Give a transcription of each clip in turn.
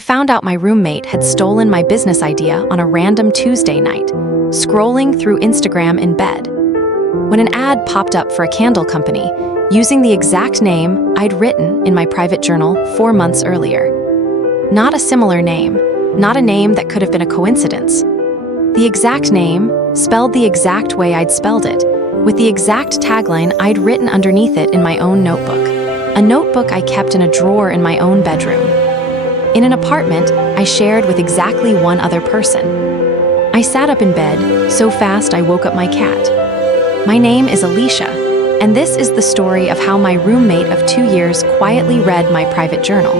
found out my roommate had stolen my business idea on a random Tuesday night, scrolling through Instagram in bed, when an ad popped up for a candle company using the exact name I'd written in my private journal 4 months earlier. Not a similar name, not a name that could have been a coincidence. The exact name, spelled the exact way I'd spelled it, with the exact tagline I'd written underneath it in my own notebook, a notebook I kept in a drawer in my own bedroom. In an apartment I shared with exactly one other person. I sat up in bed, so fast I woke up my cat. My name is Alicia, and this is the story of how my roommate of 2 years quietly read my private journal,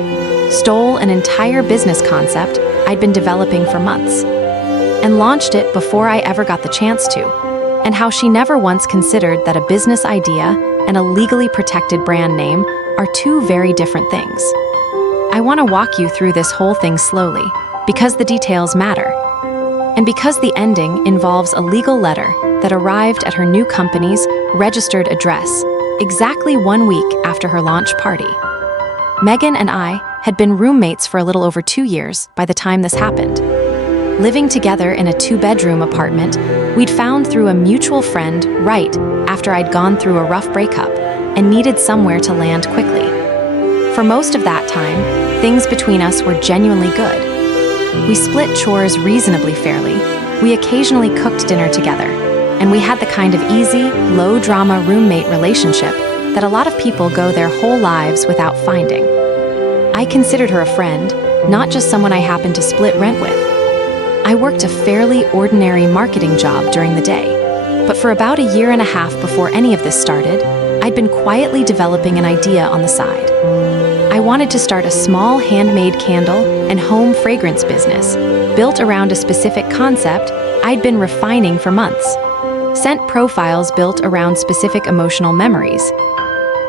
stole an entire business concept I'd been developing for months, and launched it before I ever got the chance to, and how she never once considered that a business idea and a legally protected brand name are two very different things. I want to walk you through this whole thing slowly, because the details matter. And because the ending involves a legal letter that arrived at her new company's registered address exactly 1 week after her launch party. Megan and I had been roommates for a little over 2 years by the time this happened. Living together in a 2-bedroom apartment we'd found through a mutual friend right after I'd gone through a rough breakup and needed somewhere to land quickly. For most of that time, things between us were genuinely good. We split chores reasonably fairly, we occasionally cooked dinner together, and we had the kind of easy, low-drama roommate relationship that a lot of people go their whole lives without finding. I considered her a friend, not just someone I happened to split rent with. I worked a fairly ordinary marketing job during the day, but for about 1.5 years before any of this started, I'd been quietly developing an idea on the side. I wanted to start a small handmade candle and home fragrance business, built around a specific concept I'd been refining for months. Scent profiles built around specific emotional memories.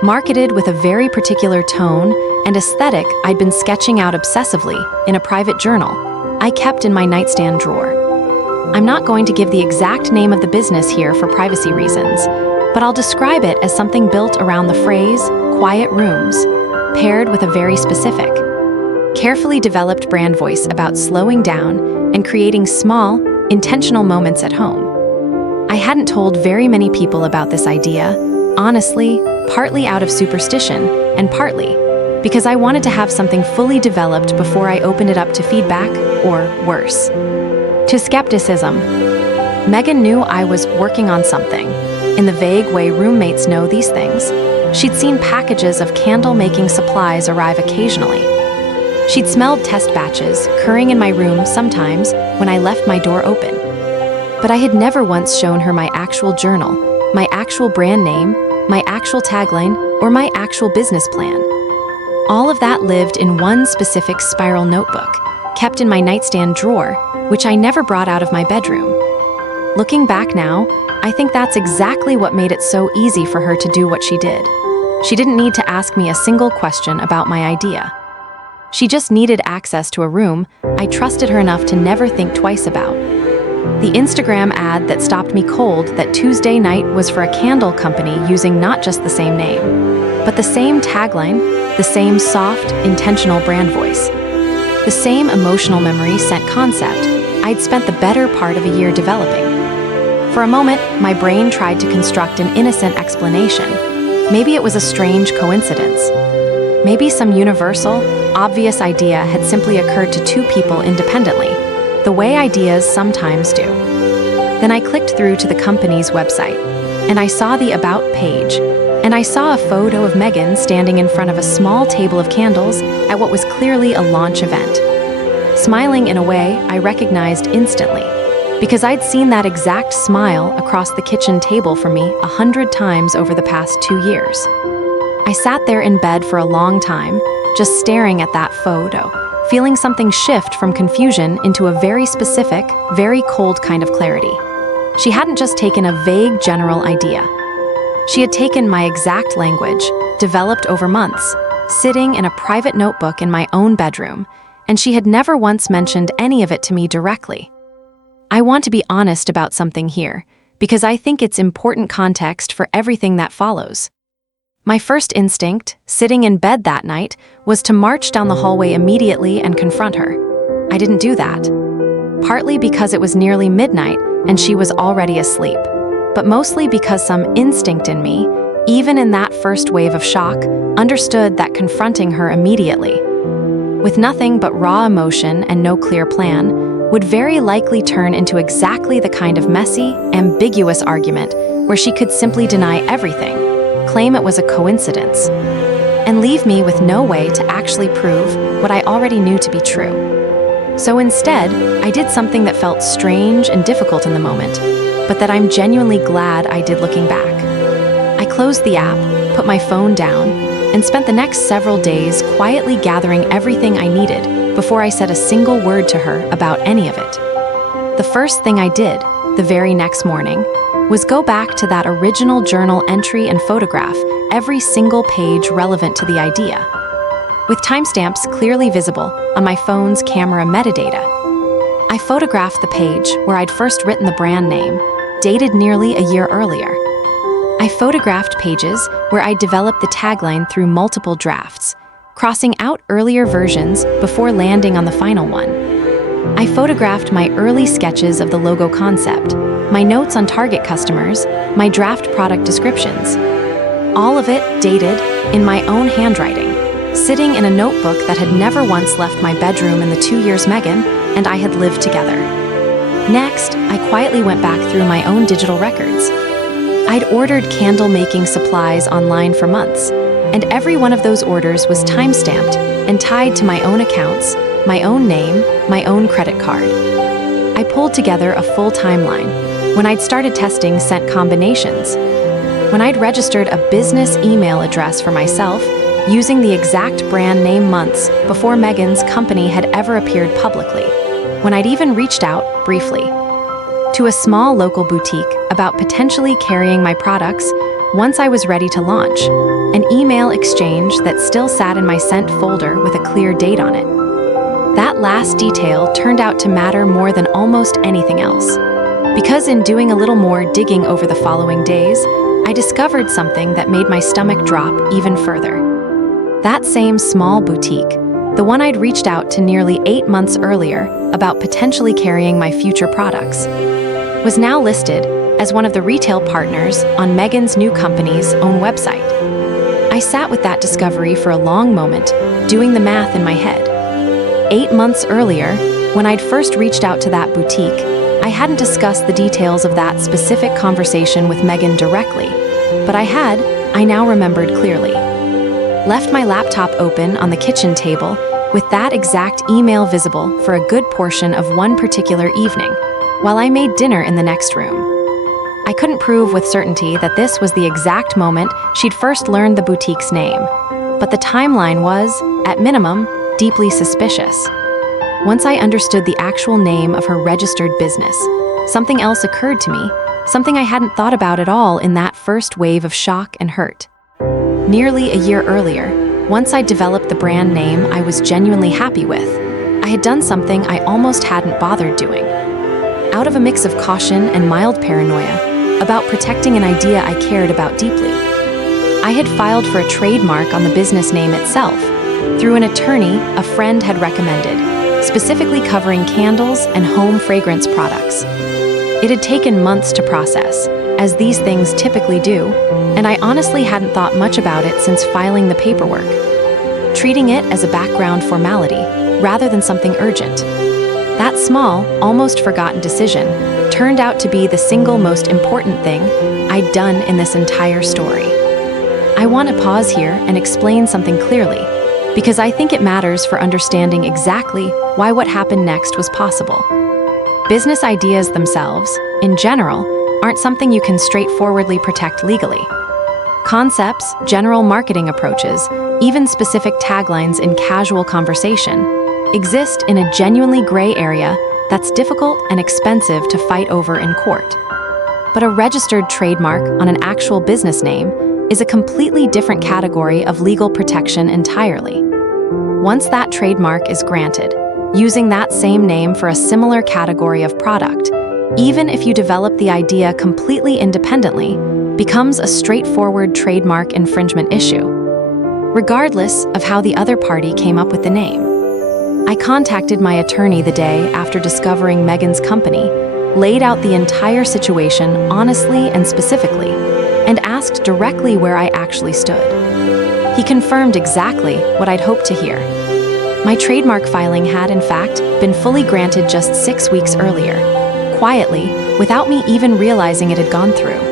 Marketed with a very particular tone and aesthetic I'd been sketching out obsessively in a private journal I kept in my nightstand drawer. I'm not going to give the exact name of the business here for privacy reasons, but I'll describe it as something built around the phrase, quiet rooms, paired with a very specific, carefully developed brand voice about slowing down and creating small, intentional moments at home. I hadn't told very many people about this idea, honestly, partly out of superstition and partly because I wanted to have something fully developed before I opened it up to feedback, or worse, to skepticism. Megan knew I was working on something, in the vague way roommates know these things. She'd seen packages of candle-making supplies arrive occasionally. She'd smelled test batches occurring in my room sometimes when I left my door open. But I had never once shown her my actual journal, my actual brand name, my actual tagline, or my actual business plan. All of that lived in one specific spiral notebook, kept in my nightstand drawer, which I never brought out of my bedroom. Looking back now, I think that's exactly what made it so easy for her to do what she did. She didn't need to ask me a single question about my idea. She just needed access to a room I trusted her enough to never think twice about. The Instagram ad that stopped me cold that Tuesday night was for a candle company using not just the same name, but the same tagline, the same soft, intentional brand voice, the same emotional memory scent concept I'd spent the better part of 1 year developing. For a moment, my brain tried to construct an innocent explanation. Maybe it was a strange coincidence. Maybe some universal, obvious idea had simply occurred to 2 people independently, the way ideas sometimes do. Then I clicked through to the company's website, and I saw the About page, and I saw a photo of Megan standing in front of a small table of candles at what was clearly a launch event. Smiling in a way I recognized instantly, because I'd seen that exact smile across the kitchen table for me 100 times over the past 2 years. I sat there in bed for a long time, just staring at that photo, feeling something shift from confusion into a very specific, very cold kind of clarity. She hadn't just taken a vague general idea. She had taken my exact language, developed over months, sitting in a private notebook in my own bedroom, and she had never once mentioned any of it to me directly. I want to be honest about something here, because I think it's important context for everything that follows. My first instinct, sitting in bed that night, was to march down the hallway immediately and confront her. I didn't do that. Partly because it was nearly midnight and she was already asleep, but mostly because some instinct in me, even in that first wave of shock, understood that confronting her immediately, with nothing but raw emotion and no clear plan, would very likely turn into exactly the kind of messy, ambiguous argument where she could simply deny everything, claim it was a coincidence, and leave me with no way to actually prove what I already knew to be true. So instead, I did something that felt strange and difficult in the moment, but that I'm genuinely glad I did looking back. I closed the app, put my phone down, and spent the next several days quietly gathering everything I needed before I said a single word to her about any of it. The first thing I did, the very next morning, was go back to that original journal entry and photograph every single page relevant to the idea, with timestamps clearly visible on my phone's camera metadata. I photographed the page where I'd first written the brand name, dated nearly a year earlier. I photographed pages where I'd developed the tagline through multiple drafts, crossing out earlier versions before landing on the final one. I photographed my early sketches of the logo concept, my notes on target customers, my draft product descriptions. All of it dated in my own handwriting, sitting in a notebook that had never once left my bedroom in the 2 years Megan and I had lived together. Next, I quietly went back through my own digital records. I'd ordered candle-making supplies online for months, and every one of those orders was time-stamped and tied to my own accounts, my own name, my own credit card. I pulled together a full timeline when I'd started testing scent combinations, when I'd registered a business email address for myself using the exact brand name months before Megan's company had ever appeared publicly, when I'd even reached out, briefly, to a small local boutique about potentially carrying my products once I was ready to launch, an email exchange that still sat in my sent folder with a clear date on it. That last detail turned out to matter more than almost anything else, because in doing a little more digging over the following days, I discovered something that made my stomach drop even further. That same small boutique, the one I'd reached out to nearly 8 months earlier about potentially carrying my future products, was now listed as one of the retail partners on Megan's new company's own website. I sat with that discovery for a long moment, doing the math in my head. 8 months earlier, when I'd first reached out to that boutique, I hadn't discussed the details of that specific conversation with Megan directly, but I now remembered clearly. Left my laptop open on the kitchen table with that exact email visible for a good portion of one particular evening, while I made dinner in the next room. I couldn't prove with certainty that this was the exact moment she'd first learned the boutique's name, but the timeline was, at minimum, deeply suspicious. Once I understood the actual name of her registered business, something else occurred to me, something I hadn't thought about at all in that first wave of shock and hurt. Nearly a year earlier, once I developed the brand name I was genuinely happy with, I had done something I almost hadn't bothered doing. Out of a mix of caution and mild paranoia about protecting an idea I cared about deeply, I had filed for a trademark on the business name itself through an attorney a friend had recommended, specifically covering candles and home fragrance products. It had taken months to process, as these things typically do, and I honestly hadn't thought much about it since filing the paperwork, treating it as a background formality rather than something urgent. That small, almost forgotten decision turned out to be the single most important thing I'd done in this entire story. I want to pause here and explain something clearly, because I think it matters for understanding exactly why what happened next was possible. Business ideas themselves, in general, aren't something you can straightforwardly protect legally. Concepts, general marketing approaches, even specific taglines in casual conversation, exist in a genuinely gray area that's difficult and expensive to fight over in court. But a registered trademark on an actual business name is a completely different category of legal protection entirely. Once that trademark is granted, using that same name for a similar category of product, even if you develop the idea completely independently, becomes a straightforward trademark infringement issue, regardless of how the other party came up with the name. I contacted my attorney the day after discovering Megan's company, laid out the entire situation honestly and specifically, and asked directly where I actually stood. He confirmed exactly what I'd hoped to hear. My trademark filing had, in fact, been fully granted just 6 weeks earlier, quietly, without me even realizing it had gone through.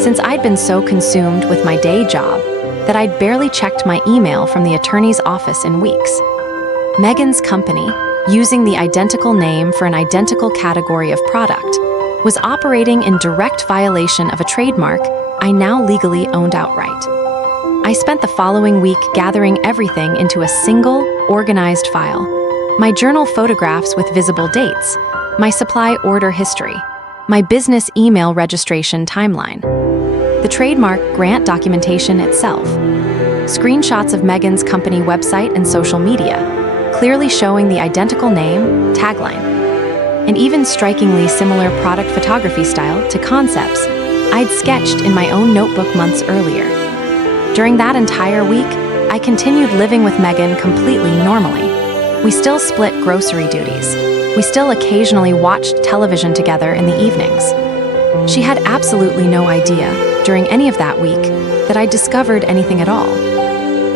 Since I'd been so consumed with my day job that I'd barely checked my email from the attorney's office in weeks. Megan's company, using the identical name for an identical category of product, was operating in direct violation of a trademark I now legally owned outright. I spent the following week gathering everything into a single, organized file. My journal photographs with visible dates, my supply order history, my business email registration timeline, the trademark grant documentation itself, screenshots of Megan's company website and social media, clearly showing the identical name, tagline, and even strikingly similar product photography style to concepts I'd sketched in my own notebook months earlier. During that entire week, I continued living with Megan completely normally. We still split grocery duties. We still occasionally watched television together in the evenings. She had absolutely no idea, during any of that week, that I'd discovered anything at all,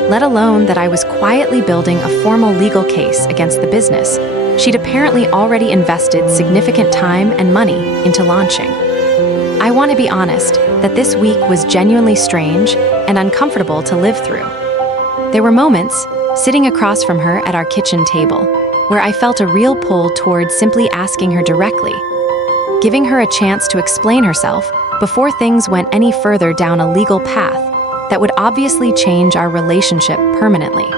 let alone that I was quietly building a formal legal case against the business she'd apparently already invested significant time and money into launching. I want to be honest that this week was genuinely strange and uncomfortable to live through. There were moments, sitting across from her at our kitchen table, where I felt a real pull towards simply asking her directly, giving her a chance to explain herself before things went any further down a legal path that would obviously change our relationship permanently.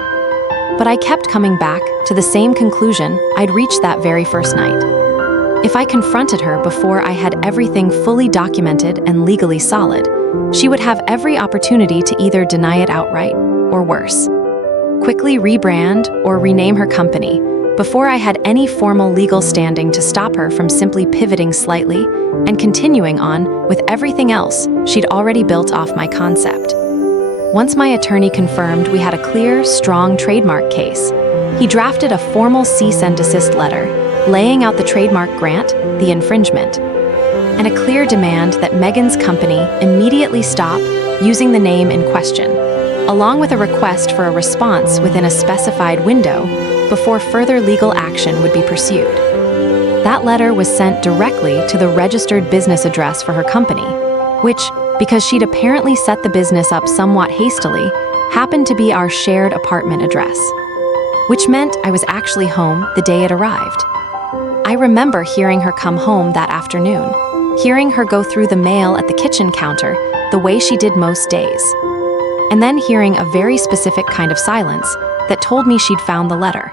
But I kept coming back to the same conclusion I'd reached that very first night. If I confronted her before I had everything fully documented and legally solid, she would have every opportunity to either deny it outright, or worse, quickly rebrand or rename her company before I had any formal legal standing to stop her from simply pivoting slightly and continuing on with everything else she'd already built off my concept. Once my attorney confirmed we had a clear, strong trademark case, he drafted a formal cease-and-desist letter laying out the trademark grant, the infringement, and a clear demand that Megan's company immediately stop using the name in question, along with a request for a response within a specified window before further legal action would be pursued. That letter was sent directly to the registered business address for her company, which, because she'd apparently set the business up somewhat hastily, happened to be our shared apartment address, which meant I was actually home the day it arrived. I remember hearing her come home that afternoon, hearing her go through the mail at the kitchen counter the way she did most days, and then hearing a very specific kind of silence that told me she'd found the letter.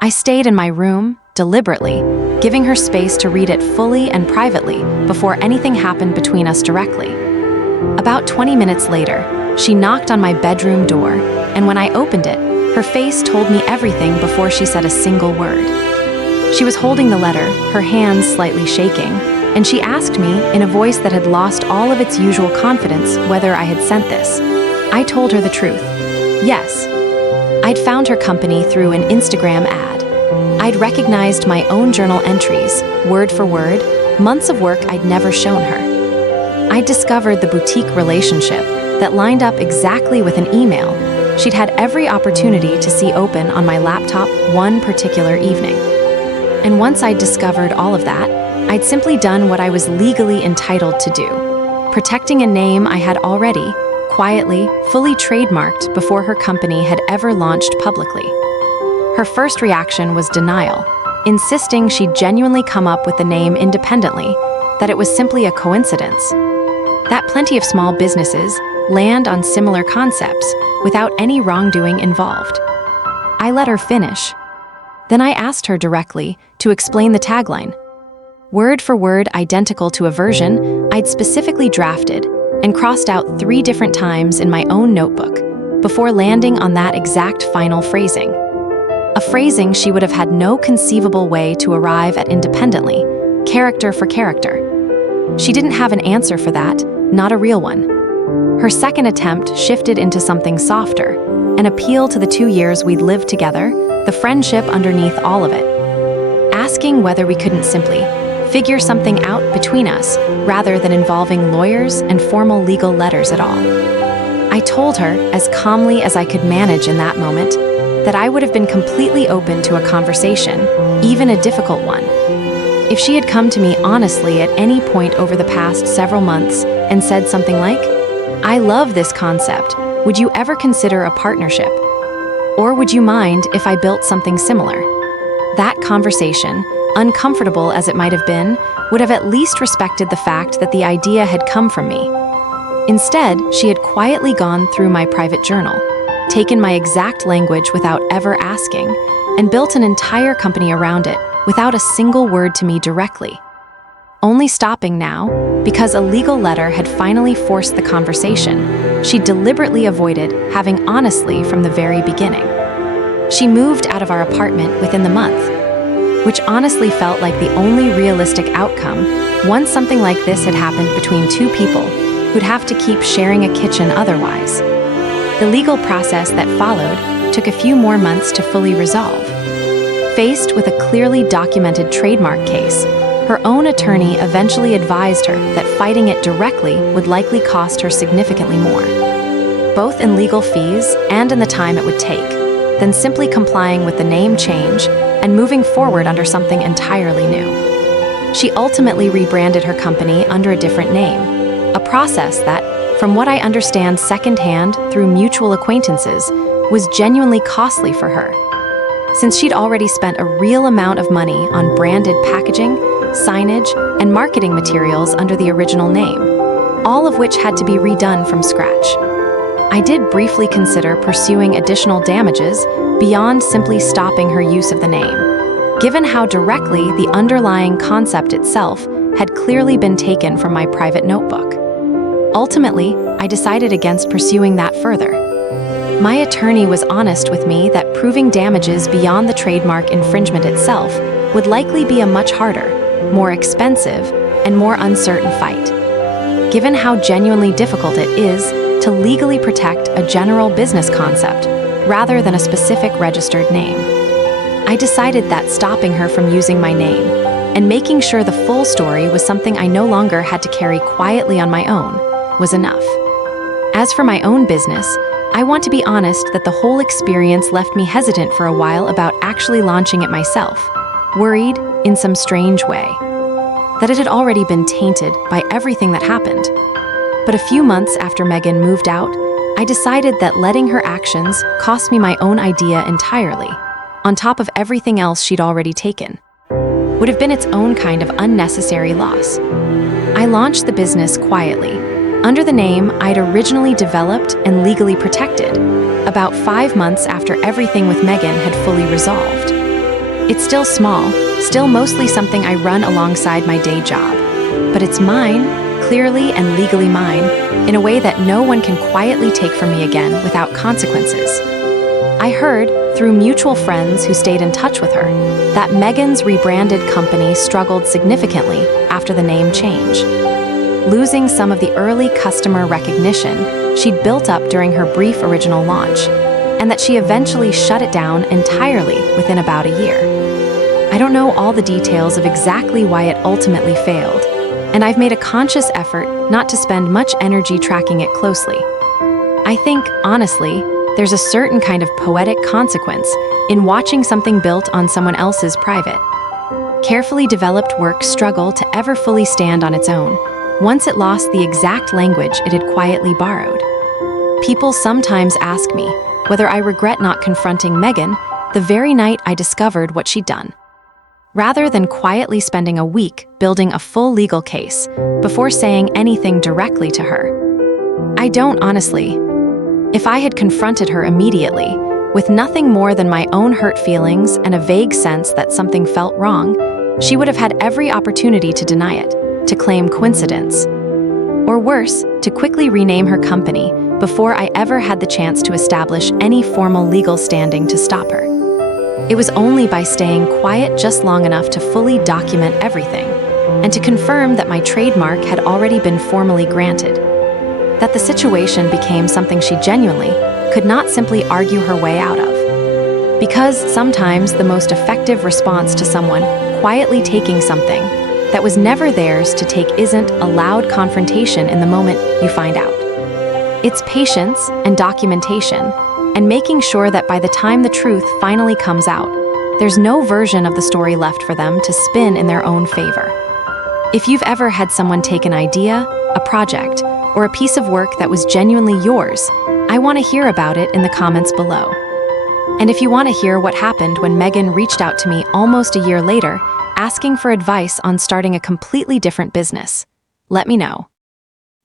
I stayed in my room, deliberately, giving her space to read it fully and privately before anything happened between us directly. About 20 minutes later, she knocked on my bedroom door, and when I opened it, her face told me everything before she said a single word. She was holding the letter, her hands slightly shaking, and she asked me, in a voice that had lost all of its usual confidence, whether I had sent this. I told her the truth. Yes. I'd found her company through an Instagram ad. I'd recognized my own journal entries, word for word, months of work I'd never shown her. I'd discovered the boutique relationship that lined up exactly with an email she'd had every opportunity to see open on my laptop one particular evening. And once I'd discovered all of that, I'd simply done what I was legally entitled to do, protecting a name I had already, quietly, fully trademarked before her company had ever launched publicly. Her first reaction was denial, insisting she'd genuinely come up with the name independently, that it was simply a coincidence. That plenty of small businesses land on similar concepts without any wrongdoing involved. I let her finish. Then I asked her directly to explain the tagline, word for word identical to a version I'd specifically drafted and crossed out 3 different times in my own notebook before landing on that exact final phrasing. A phrasing she would have had no conceivable way to arrive at independently, character for character. She didn't have an answer for that, not a real one. Her second attempt shifted into something softer, an appeal to the 2 years we'd lived together, the friendship underneath all of it. Asking whether we couldn't simply figure something out between us rather than involving lawyers and formal legal letters at all. I told her, as calmly as I could manage in that moment, that I would have been completely open to a conversation, even a difficult one. If she had come to me honestly at any point over the past several months and said something like, "I love this concept, would you ever consider a partnership? Or would you mind if I built something similar?" That conversation, uncomfortable as it might have been, would have at least respected the fact that the idea had come from me. Instead, she had quietly gone through my private journal, taken my exact language without ever asking, and built an entire company around it without a single word to me directly. Only stopping now, because a legal letter had finally forced the conversation, she deliberately avoided having honestly from the very beginning. She moved out of our apartment within the month, which honestly felt like the only realistic outcome once something like this had happened between two people who'd have to keep sharing a kitchen otherwise. The legal process that followed took a few more months to fully resolve. Faced with a clearly documented trademark case, her own attorney eventually advised her that fighting it directly would likely cost her significantly more, both in legal fees and in the time it would take, than simply complying with the name change and moving forward under something entirely new. She ultimately rebranded her company under a different name, a process that, from what I understand secondhand through mutual acquaintances, was genuinely costly for her. Since she'd already spent a real amount of money on branded packaging, signage, and marketing materials under the original name, all of which had to be redone from scratch. I did briefly consider pursuing additional damages beyond simply stopping her use of the name, given how directly the underlying concept itself had clearly been taken from my private notebook. Ultimately, I decided against pursuing that further. My attorney was honest with me that proving damages beyond the trademark infringement itself would likely be a much harder, more expensive, and more uncertain fight, given how genuinely difficult it is to legally protect a general business concept rather than a specific registered name. I decided that stopping her from using my name and making sure the full story was something I no longer had to carry quietly on my own was enough. As for my own business, I want to be honest that the whole experience left me hesitant for a while about actually launching it myself, worried, in some strange way, that it had already been tainted by everything that happened. But a few months after Megan moved out, I decided that letting her actions cost me my own idea entirely, on top of everything else she'd already taken, would have been its own kind of unnecessary loss. I launched the business quietly, under the name I'd originally developed and legally protected, about 5 months after everything with Megan had fully resolved. It's still small, still mostly something I run alongside my day job, but it's mine, clearly and legally mine, in a way that no one can quietly take from me again without consequences. I heard, through mutual friends who stayed in touch with her, that Megan's rebranded company struggled significantly after the name change, losing some of the early customer recognition she'd built up during her brief original launch, and that she eventually shut it down entirely within about a year. I don't know all the details of exactly why it ultimately failed, and I've made a conscious effort not to spend much energy tracking it closely. I think, honestly, there's a certain kind of poetic consequence in watching something built on someone else's private, carefully developed work struggle to ever fully stand on its own, once it lost the exact language it had quietly borrowed. People sometimes ask me whether I regret not confronting Megan the very night I discovered what she'd done, rather than quietly spending a week building a full legal case before saying anything directly to her. I don't, honestly. If I had confronted her immediately, with nothing more than my own hurt feelings and a vague sense that something felt wrong, she would have had every opportunity to deny it, to claim coincidence, or worse, to quickly rename her company before I ever had the chance to establish any formal legal standing to stop her. It was only by staying quiet just long enough to fully document everything, and to confirm that my trademark had already been formally granted. That the situation became something she genuinely could not simply argue her way out of. Because sometimes the most effective response to someone quietly taking something that was never theirs to take isn't a loud confrontation in the moment you find out. It's patience and documentation, and making sure that by the time the truth finally comes out, there's no version of the story left for them to spin in their own favor. If you've ever had someone take an idea, a project, or a piece of work that was genuinely yours, I want to hear about it in the comments below. And if you want to hear what happened when Megan reached out to me almost a year later, asking for advice on starting a completely different business, let me know.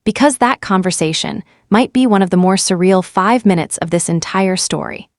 Because that conversation might be one of the more surreal 5 minutes of this entire story.